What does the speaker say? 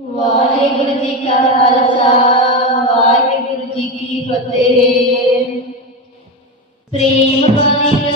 ਵਾਹਿਗੁਰੂ ਜੀ ਕਾ ਖਾਲਸਾ ਵਾਹਿਗੁਰੂ ਜੀ ਕੀ ਫਤਿਹ। ਪ੍ਰੇਮ ਵਾਲੀ